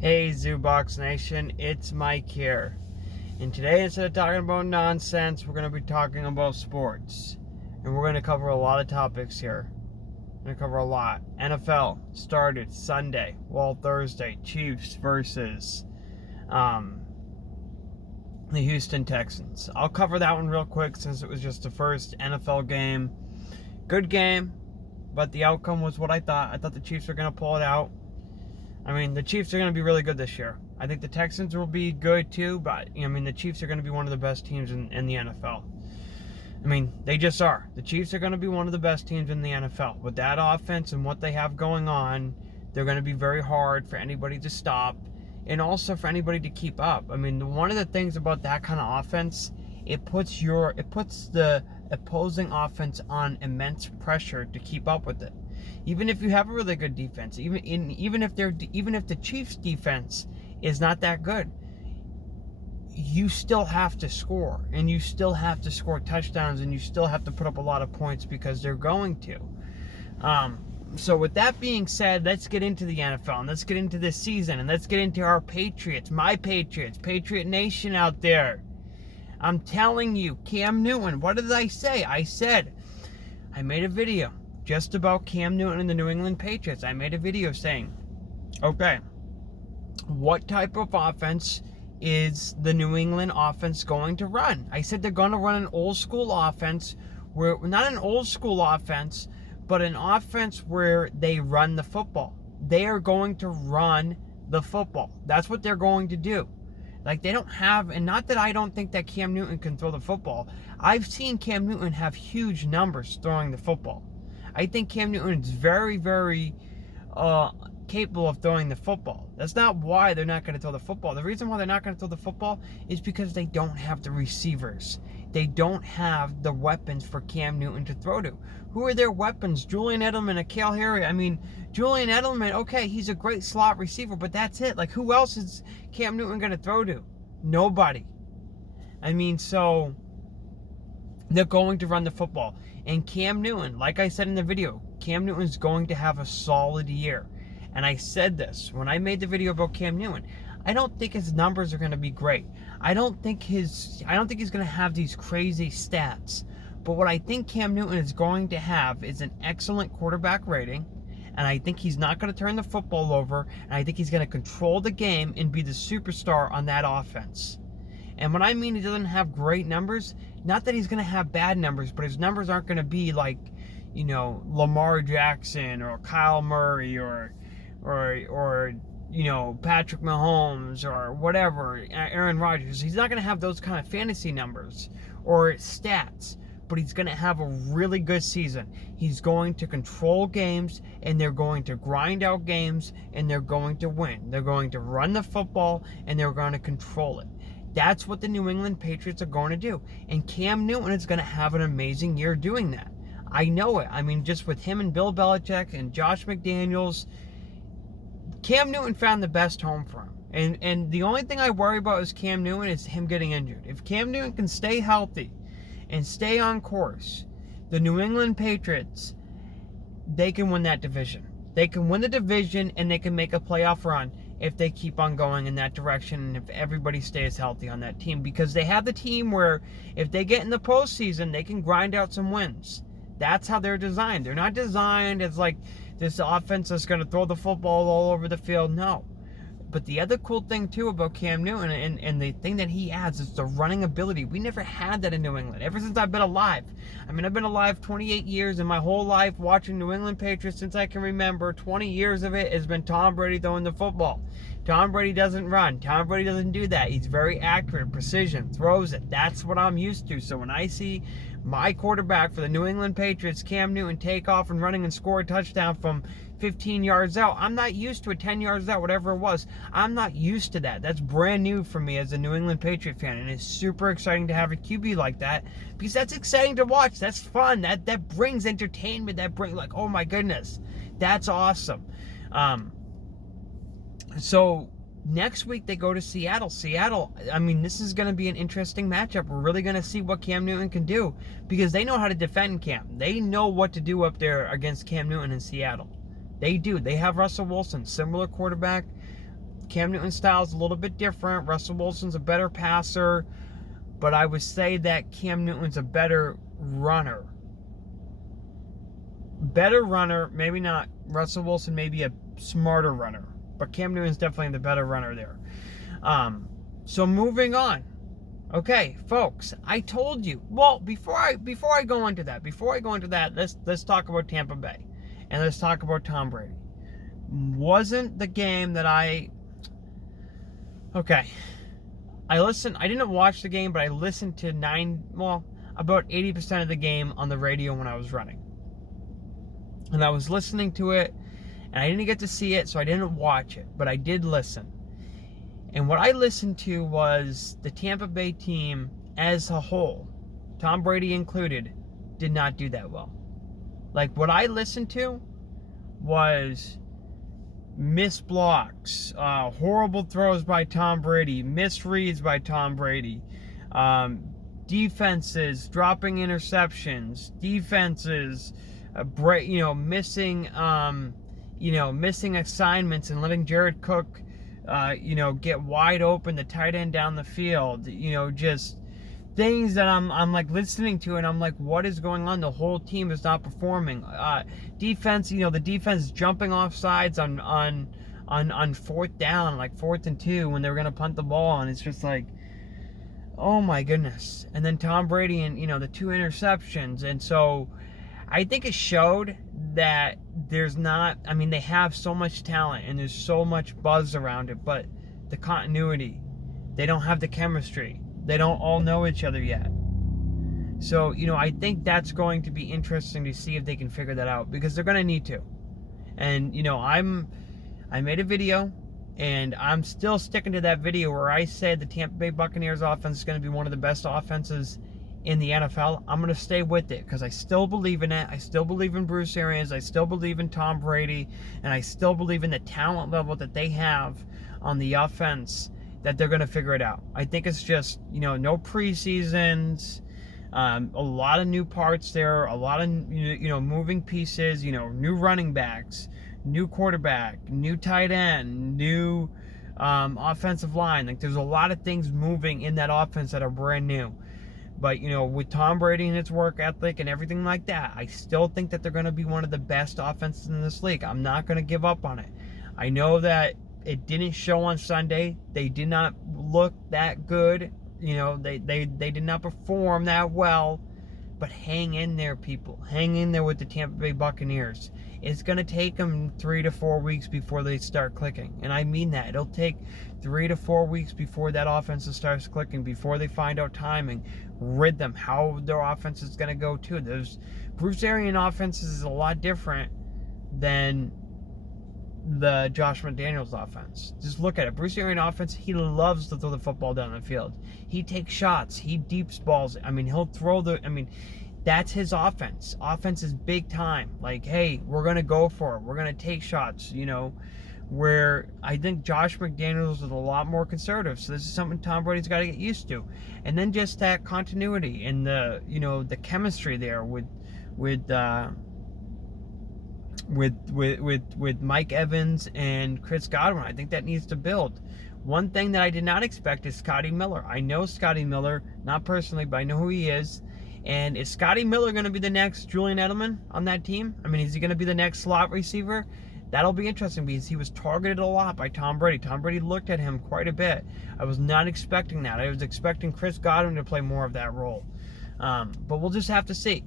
Hey Zoobox Nation, it's Mike here. And today, instead of talking about nonsense, we're going to be talking about sports. And we're going to cover a lot of topics here. We're going to cover a lot. NFL started Sunday, Thursday, Chiefs versus the Houston Texans. I'll cover that one real quick since it was just the first NFL game. Good game, but the outcome was what I thought. I thought the Chiefs were going to pull it out. I mean, the Chiefs are going to be really good this year. I think the Texans will be good too, but the Chiefs are going to be one of the best teams in the NFL. I mean, they just are. The Chiefs are going to be one of the best teams in the NFL. With that offense and what they have going on, they're going to be very hard for anybody to stop and also for anybody to keep up. I mean, one of the things about that kind of offense, it puts the opposing offense on immense pressure to keep up with it. Even if you have a really good defense, even if the Chiefs' defense is not that good, you still have to score, and you still have to score touchdowns, and you still have to put up a lot of points because they're going to. So with that being said, let's get into the NFL, and let's get into this season, and let's get into our Patriots, my Patriots, Patriot Nation out there. I'm telling you, Cam Newton, what did I say? I made a video just about Cam Newton and the New England Patriots. I made a video saying, okay, what type of offense is the New England offense going to run? I said they're going to run an old school offense, not an old school offense, but an offense where they run the football. They are going to run the football. That's what they're going to do. Like, they don't have, and not that I don't think that Cam Newton can throw the football. I've seen Cam Newton have huge numbers throwing the football. I think Cam Newton is very, very capable of throwing the football. That's not why they're not going to throw the football. The reason why they're not going to throw the football is because they don't have the receivers. They don't have the weapons for Cam Newton to throw to. Who are their weapons? Julian Edelman, N'Keal Harry. I mean, Julian Edelman, okay, he's a great slot receiver, but that's it. Like, who else is Cam Newton going to throw to? Nobody. I mean, so they're going to run the football. And Cam Newton, like I said in the video, Cam Newton's going to have a solid year. And I said this when I made the video about Cam Newton. I don't think his numbers are going to be great. I don't think he's going to have these crazy stats. But what I think Cam Newton is going to have is an excellent quarterback rating. And I think he's not going to turn the football over. And I think he's going to control the game and be the superstar on that offense. And when I mean he doesn't have great numbers, not that he's going to have bad numbers, but his numbers aren't going to be like, Lamar Jackson or Kyle Murray or Patrick Mahomes or whatever, Aaron Rodgers. He's not going to have those kind of fantasy numbers or stats, but he's going to have a really good season. He's going to control games, and they're going to grind out games, and they're going to win. They're going to run the football, and they're going to control it. That's what the New England Patriots are going to do. And Cam Newton is going to have an amazing year doing that. I know it. I mean, just with him and Bill Belichick and Josh McDaniels, Cam Newton found the best home for him. And the only thing I worry about is Cam Newton is him getting injured. If Cam Newton can stay healthy and stay on course, the New England Patriots, they can win that division. They can win the division, and they can make a playoff run if they keep on going in that direction and if everybody stays healthy on that team. Because they have the team where if they get in the postseason, they can grind out some wins. That's how they're designed. They're not designed as like this offense that's going to throw the football all over the field. No. But the other cool thing, too, about Cam Newton and the thing that he adds is the running ability. We never had that in New England ever since I've been alive. I mean, I've been alive 28 years, and my whole life watching New England Patriots since I can remember. 20 years of it has been Tom Brady throwing the football. Tom Brady doesn't run. Tom Brady doesn't do that. He's very accurate, precision, throws it. That's what I'm used to. So when I see my quarterback for the New England Patriots, Cam Newton, take off and running and score a touchdown from 15 yards out, I'm not used to it, 10 yards out, whatever it was. I'm not used to that. That's brand new for me as a New England Patriot fan, and it's super exciting to have a QB like that because that's exciting to watch. That's fun. That brings entertainment. That brings, like, oh my goodness, that's awesome. So next week they go to Seattle. I mean, this is going to be an interesting matchup. We're really going to see what Cam Newton can do because they know how to defend Cam. They know what to do up there against Cam Newton in Seattle. They do. They have Russell Wilson, similar quarterback. Cam Newton's style is a little bit different. Russell Wilson's a better passer, but I would say that Cam Newton's a better runner. Better runner, maybe not. Russell Wilson may be a smarter runner, but Cam Newton's definitely the better runner there. So moving on. Okay, folks, I told you. Well, before I go into that, let's talk about Tampa Bay, and let's talk about Tom Brady. Wasn't the game that I didn't watch the game, but I listened to about 80% of the game on the radio when I was running. And I was listening to it, and I didn't get to see it, so I didn't watch it, but I did listen. And what I listened to was the Tampa Bay team as a whole, Tom Brady included, did not do that well. Like, what I listened to was missed blocks, horrible throws by Tom Brady, misreads by Tom Brady, defenses dropping interceptions, defenses missing assignments and letting Jared Cook get wide open, the tight end down the field, just things that I'm like listening to, and I'm like, what is going on? The whole team is not performing. Defense, the defense jumping off sides on fourth down, like 4th and 2 when they were going to punt the ball, and it's just like, oh my goodness. And then Tom Brady and, the 2 interceptions. And so I think it showed that they have so much talent and there's so much buzz around it, but the continuity, they don't have the chemistry. They don't all know each other yet. So, I think that's going to be interesting to see if they can figure that out, because they're going to need to. And, I made a video, and I'm still sticking to that video where I said the Tampa Bay Buccaneers offense is going to be one of the best offenses in the NFL. I'm going to stay with it because I still believe in it. I still believe in Bruce Arians. I still believe in Tom Brady. And I still believe in the talent level that they have on the offense, that they're going to figure it out. I think it's just, no preseasons, a lot of new parts there, a lot of, moving pieces, new running backs, new quarterback, new tight end, new offensive line. Like, there's a lot of things moving in that offense that are brand new. But, with Tom Brady and his work ethic and everything like that, I still think that they're going to be one of the best offenses in this league. I'm not going to give up on it. I know that it didn't show on Sunday. They did not look that good. They did not perform that well. But hang in there, people. Hang in there with the Tampa Bay Buccaneers. It's going to take them 3 to 4 weeks before they start clicking. And I mean that. It'll take 3 to 4 weeks before that offense starts clicking, before they find out timing, rhythm, how their offense is going to go too. Those Bruce Arians offenses is a lot different than the Josh McDaniels offense. Just look at it. Bruce Arians offense, he loves to throw the football down the field. He takes shots. He deeps balls. He'll throw that's his offense. Offense is big time. Like, hey, we're going to go for it. We're going to take shots, where I think Josh McDaniels is a lot more conservative. So this is something Tom Brady's got to get used to. And then just that continuity and the chemistry there with Mike Evans and Chris Godwin. I think that needs to build. One thing that I did not expect is Scotty Miller. I know Scotty Miller, not personally, but I know who he is. And is Scotty Miller going to be the next Julian Edelman on that team? Is he going to be the next slot receiver? That'll be interesting because he was targeted a lot by Tom Brady. Tom Brady looked at him quite a bit. I was not expecting that. I was expecting Chris Godwin to play more of that role. But we'll just have to see.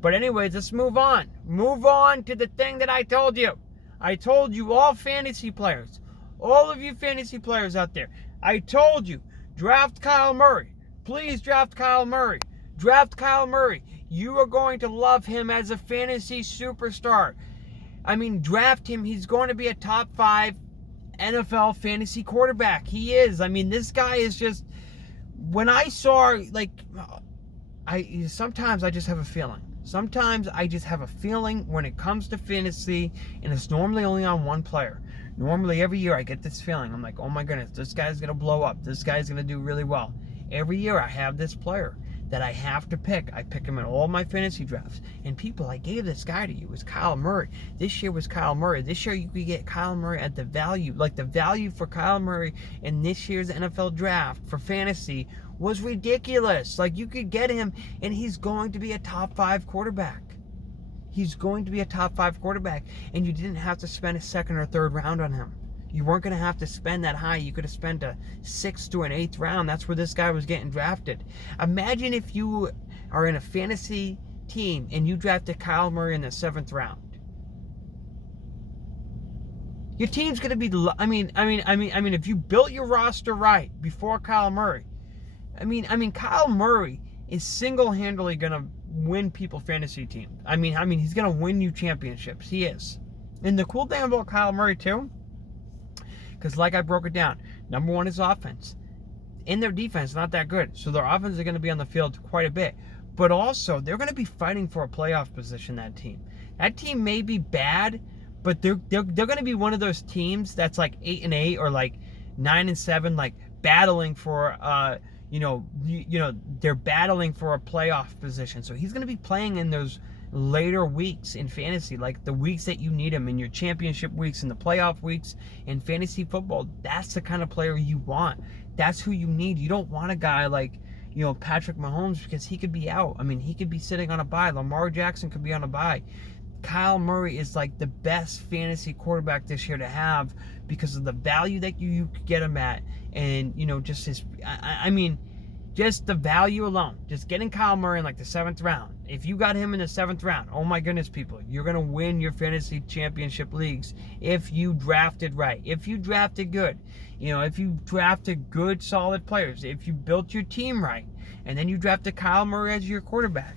But anyways, let's move on. Move on to the thing that I told you. I told you, all fantasy players, all of you fantasy players out there, I told you, draft Kyle Murray. Please draft Kyle Murray. Draft Kyle Murray. You are going to love him as a fantasy superstar. Draft him. He's going to be a top 5 NFL fantasy quarterback. He is. This guy is just, when I saw, sometimes I just have a feeling. Sometimes I just have a feeling when it comes to fantasy, and it's normally only on one player. Normally every year I get this feeling. I'm like, oh my goodness, this guy's going to blow up. This guy's going to do really well. Every year I have this player that I have to pick. I pick him in all my fantasy drafts. And people, I gave this guy to you. It was Kyle Murray. This year was Kyle Murray. This year you could get Kyle Murray at the value. Like the value for Kyle Murray in this year's NFL draft for fantasy was ridiculous. Like you could get him and he's going to be a top 5 quarterback. He's going to be a top 5 quarterback. And you didn't have to spend a second or third round on him. You weren't going to have to spend that high. You could have spent a 6th to an 8th round. That's where this guy was getting drafted. Imagine if you are in a fantasy team and you drafted Kyle Murray in the 7th round. Your team's going to be, I mean, if you built your roster right before Kyle Murray, Kyle Murray is single-handedly going to win people fantasy teams. I mean, he's going to win you championships. He is. And the cool thing about Kyle Murray, too, because like I broke it down, number one is offense. In their defense, not that good. So their offense is going to be on the field quite a bit. But also, they're going to be fighting for a playoff position, that team. That team may be bad, but they're going to be one of those teams that's like 8-8 or like 9-7, like battling for they're battling for a playoff position. So he's going to be playing in those later weeks in fantasy, like the weeks that you need him in your championship weeks and the playoff weeks in fantasy football. That's the kind of player you want. That's who you need. You don't want a guy like, Patrick Mahomes, because he could be out. He could be sitting on a bye. Lamar Jackson could be on a bye. Kyle Murray is like the best fantasy quarterback this year to have because of the value that you could get him at, and just his just the value alone. Just getting Kyle Murray in like the 7th round. If you got him in the 7th round, oh my goodness, people, you're going to win your fantasy championship leagues if you drafted right. If you drafted good. If you drafted good, solid players. If you built your team right. And then you drafted Kyle Murray as your quarterback.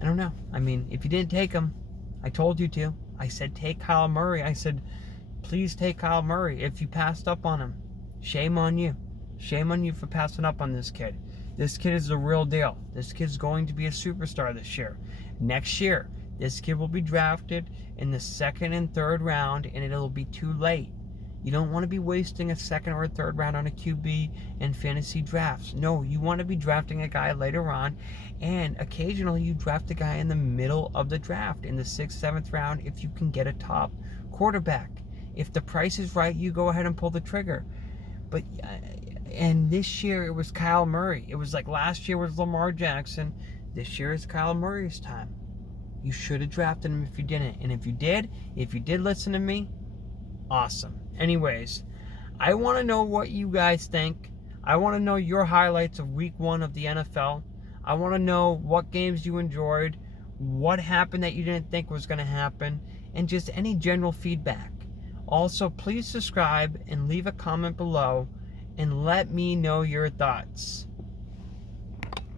I don't know. If you didn't take him, I told you to. I said take Kyle Murray. I said, please take Kyle Murray. If you passed up on him, shame on you. Shame on you for passing up on this kid. This kid is the real deal. This kid's going to be a superstar this year. Next year, this kid will be drafted in the 2nd and 3rd round, and it'll be too late. You don't want to be wasting a 2nd or a 3rd round on a QB and fantasy drafts. No, you want to be drafting a guy later on, and occasionally you draft a guy in the middle of the draft, in the 6th, 7th round, if you can get a top quarterback. If the price is right, you go ahead and pull the trigger. But and this year it was Kyle Murray. It was like last year was Lamar Jackson. This year is Kyle Murray's time. You should have drafted him if you didn't. And if you did listen to me, awesome. Anyways, I want to know what you guys think. I want to know your highlights of week 1 of the NFL. I want to know what games you enjoyed, what happened that you didn't think was going to happen, and just any general feedback. Also, please subscribe and leave a comment below and let me know your thoughts.